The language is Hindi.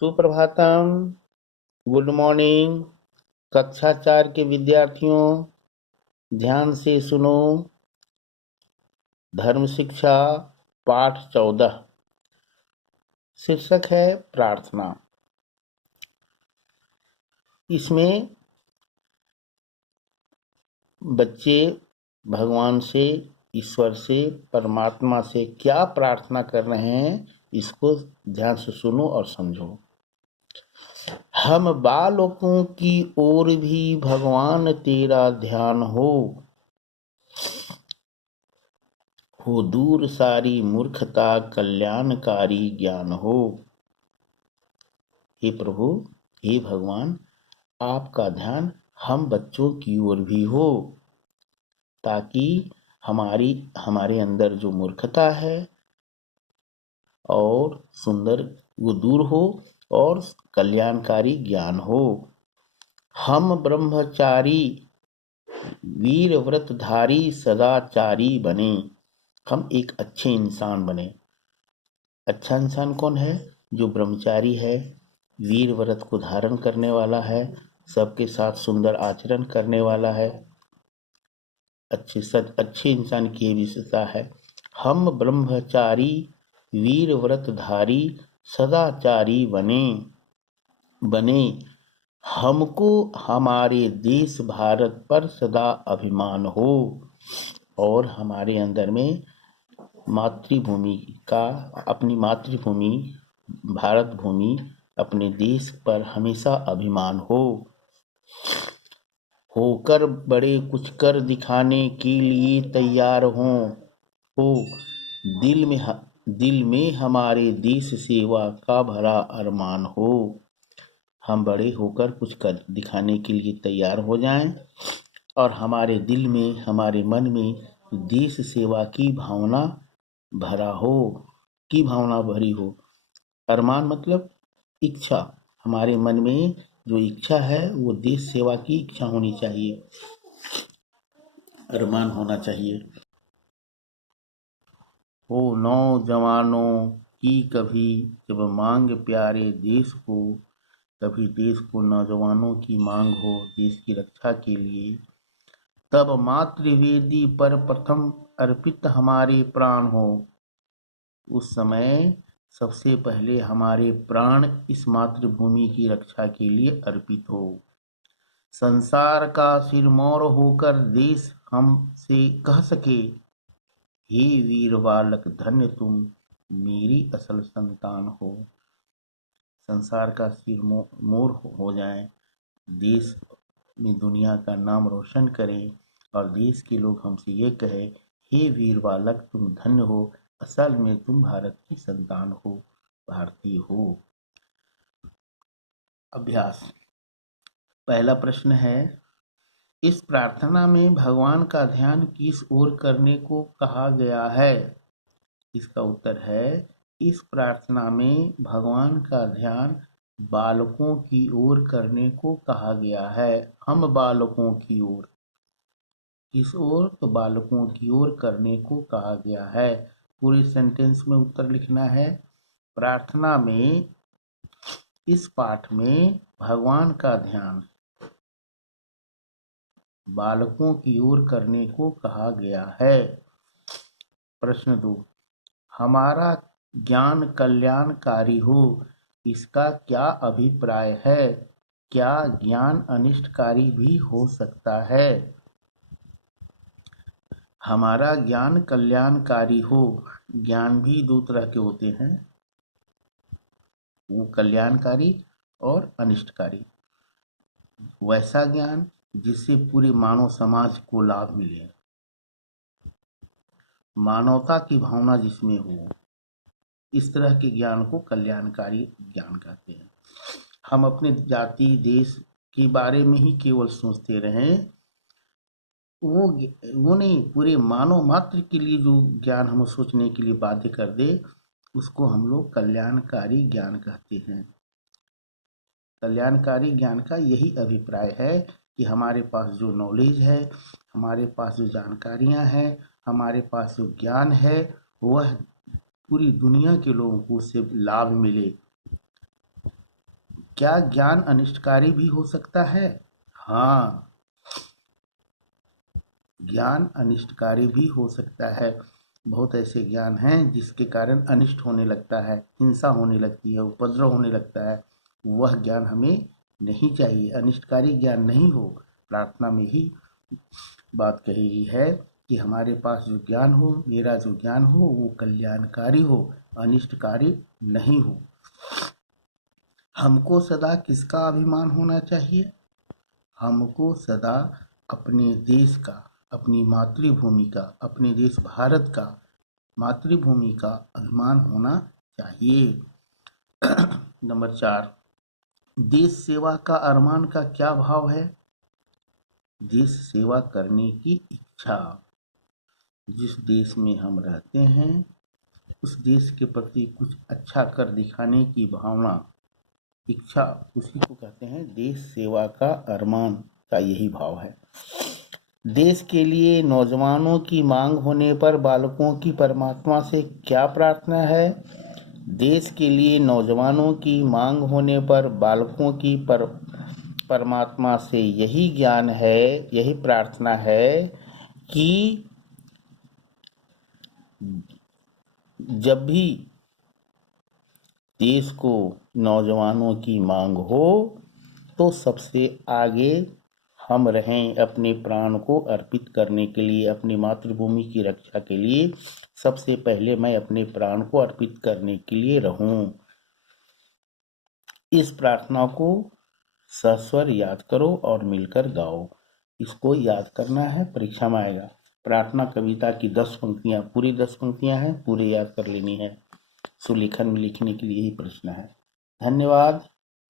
सुप्रभातम। Good morning. कक्षा 4 के विद्यार्थियों, ध्यान से सुनो। धर्म शिक्षा पाठ 14। शीर्षक है प्रार्थना। इसमें बच्चे भगवान से, ईश्वर से, परमात्मा से क्या प्रार्थना कर रहे हैं, इसको ध्यान से सुनो और समझो। हम बालकों की ओर भी भगवान तेरा ध्यान हो दूर सारी मूर्खता, कल्याणकारी ज्ञान हो। हे प्रभु, हे भगवान, आपका ध्यान हम बच्चों की ओर भी हो, ताकि हमारे अंदर जो मूर्खता है और सुंदर वो दूर हो और कल्याणकारी ज्ञान हो। हम ब्रह्मचारी, वीर व्रतधारी, सदाचारी बने। हम एक अच्छे इंसान बने। अच्छा इंसान कौन है? जो ब्रह्मचारी है, वीर व्रत को धारण करने वाला है, सबके साथ सुंदर आचरण करने वाला है। अच्छे इंसान की विशेषता है। हम ब्रह्मचारी, वीर व्रतधारी, सदाचारी बने। हमको हमारे देश भारत पर सदा अभिमान हो और हमारे अंदर में मातृभूमि का, अपनी मातृभूमि भारत भूमि, अपने देश पर हमेशा अभिमान होकर बड़े कुछ कर दिखाने के लिए तैयार हो। दिल में हमारे देश सेवा का भरा अरमान हो। हम बड़े होकर कुछ कर दिखाने के लिए तैयार हो जाएं और हमारे दिल में, हमारे मन में देश सेवा की भावना भरी हो। अरमान मतलब इच्छा। हमारे मन में जो इच्छा है वो देश सेवा की इच्छा होनी चाहिए, अरमान होना चाहिए। हो नौजवानों की कभी जब मांग प्यारे देश को, कभी देश को नौजवानों की मांग हो देश की रक्षा के लिए, तब मातृवेदी पर प्रथम अर्पित हमारे प्राण हो। उस समय सबसे पहले हमारे प्राण इस मातृभूमि की रक्षा के लिए अर्पित हो। संसार का सिरमौर होकर देश हमसे कह सके, हे वीर बालक धन्य तुम मेरी असल संतान हो। संसार का सिरमौर हो जाए, देश में दुनिया का नाम रोशन करें और देश के लोग हमसे ये कहे, हे वीर बालक तुम धन्य हो, असल में तुम भारत की संतान हो, भारतीय हो। अभ्यास। पहला प्रश्न है, इस प्रार्थना में भगवान का ध्यान किस ओर करने को कहा गया है? इसका उत्तर है, इस प्रार्थना में भगवान का ध्यान बालकों की ओर करने को कहा गया है। हम बालकों की ओर, किस ओर? तो बालकों की ओर करने को कहा गया है। पूरे सेंटेंस में उत्तर लिखना है। प्रार्थना में, इस पाठ में भगवान का ध्यान बालकों की ओर करने को कहा गया है। प्रश्न 2, हमारा ज्ञान कल्याणकारी हो, इसका क्या अभिप्राय है? क्या ज्ञान अनिष्टकारी भी हो सकता है? हमारा ज्ञान कल्याणकारी हो, ज्ञान भी दो तरह के होते हैं, वो कल्याणकारी और अनिष्टकारी। वैसा ज्ञान जिससे पूरे मानव समाज को लाभ मिले, मानवता की भावना जिसमें हो, इस तरह के ज्ञान को कल्याणकारी ज्ञान कहते हैं। हम अपने जाति देश के बारे में ही केवल सोचते रहें, वो नहीं, पूरे मानव मात्र के लिए जो ज्ञान हमें सोचने के लिए बाध्य कर दे, उसको हम लोग कल्याणकारी ज्ञान कहते हैं। कल्याणकारी ज्ञान का यही अभिप्राय है कि हमारे पास जो नॉलेज है, हमारे पास जो जानकारियां हैं, हमारे पास जो ज्ञान है, वह पूरी दुनिया के लोगों को उससे लाभ मिले। क्या ज्ञान अनिष्टकारी भी हो सकता है? हाँ, ज्ञान अनिष्टकारी भी हो सकता है। बहुत ऐसे ज्ञान हैं जिसके कारण अनिष्ट होने लगता है, हिंसा होने लगती है, उपद्रव होने लगता है। वह ज्ञान हमें नहीं चाहिए, अनिष्टकारी ज्ञान नहीं हो। प्रार्थना में ही बात कही गई है कि हमारे पास जो ज्ञान हो, मेरा जो ज्ञान हो, वो कल्याणकारी हो, अनिष्टकारी नहीं हो। हमको सदा किसका अभिमान होना चाहिए? हमको सदा अपने देश का, अपनी मातृभूमि का, अपने देश भारत का, मातृभूमि का अभिमान होना चाहिए। नंबर 4, देश सेवा का अरमान का क्या भाव है? देश सेवा करने की इच्छा। जिस देश में हम रहते हैं उस देश के प्रति कुछ अच्छा कर दिखाने की भावना, इच्छा, उसी को कहते हैं देश सेवा का अरमान का यही भाव है। देश के लिए नौजवानों की मांग होने पर बालकों की परमात्मा से क्या प्रार्थना है? देश के लिए नौजवानों की मांग होने पर बालकों की परमात्मा से यही ज्ञान है, यही प्रार्थना है कि जब भी देश को नौजवानों की मांग हो तो सबसे आगे हम रहें, अपने प्राण को अर्पित करने के लिए, अपनी मातृभूमि की रक्षा के लिए सबसे पहले मैं अपने प्राण को अर्पित करने के लिए रहूं। इस प्रार्थना को सस्वर याद करो और मिलकर गाओ। इसको याद करना है, परीक्षा में आएगा। प्रार्थना कविता की 10 पंक्तियां, पूरी 10 पंक्तियां हैं, पूरे याद कर लेनी है। सुलेखन में लिखने के लिए ही प्रश्न है। धन्यवाद।